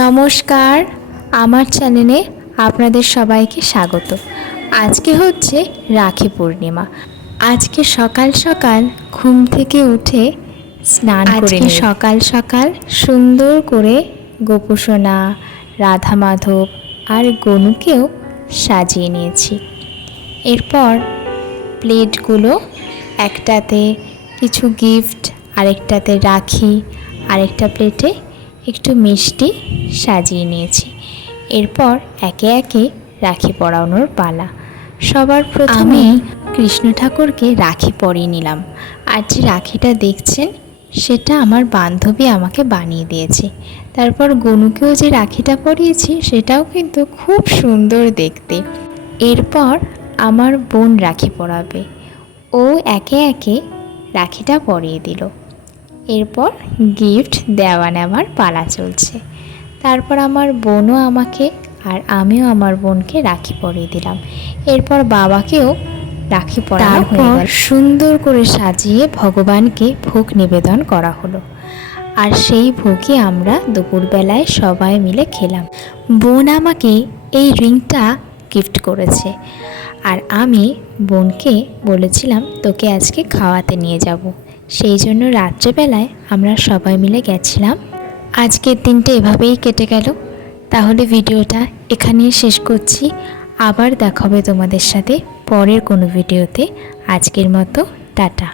নমস্কার আমার চ্যানেলে আপনাদের সবাইকে স্বাগত। আজকে হচ্ছে রাখি পূর্ণিমা। আজকে সকাল সকাল ঘুম থেকে উঠে স্নান করে আজকে সকাল সকাল সুন্দর করে গোপুসোনা রাধা মাধব আর গনুকেও সাজিয়ে নিয়েছি। এরপর প্লেটগুলো একটাতে কিছু গিফট আরেকটাতে রাখি আরেকটা প্লেটে একটু মিষ্টি সাজিয়ে নিয়েছি। এরপর একে একে রাখি পরানোর পালা। সবার প্রথমে কৃষ্ণ ঠাকুরকে রাখি পরিয়ে নিলাম। আর যে রাখিটা দেখছেন সেটা আমার বান্ধবী আমাকে বানিয়ে দিয়েছে। তারপর গনুকেও যে রাখিটা পরিয়েছি সেটাও কিন্তু খুব সুন্দর দেখতে। এরপর আমার বোন রাখি পরাবে। ও একে একে রাখিটা পরিয়ে দিল। এরপর গিফট দেওয়া নেওয়ার পালা চলছে। তারপর আমার বোনও আমাকে আর আমিও আমার বোনকে রাখি পরিয়ে দিলাম। এরপর বাবাকেও রাখি পরানো হয়ে সুন্দর করে সাজিয়ে ভগবানকে ভোগ নিবেদন করা হলো। আর সেই ভোগই আমরা দুপুরবেলায় সবাই মিলে খেলাম। বোন আমাকে এই রিংটা গিফট করেছে। আর আমি বোনকে বলেছিলাম তোকে আজকে খাওয়াতে নিয়ে যাব। সেই জন্য রাত্রেবেলায় আমরা সবাই মিলে গেছিলাম। আজকের দিনটা এভাবেই কেটে গেল। তাহলে ভিডিওটা এখানেই শেষ করছি। আবার দেখাবে তোমাদের সাথে পরের কোনো ভিডিওতে। আজকের মতো, টাটা।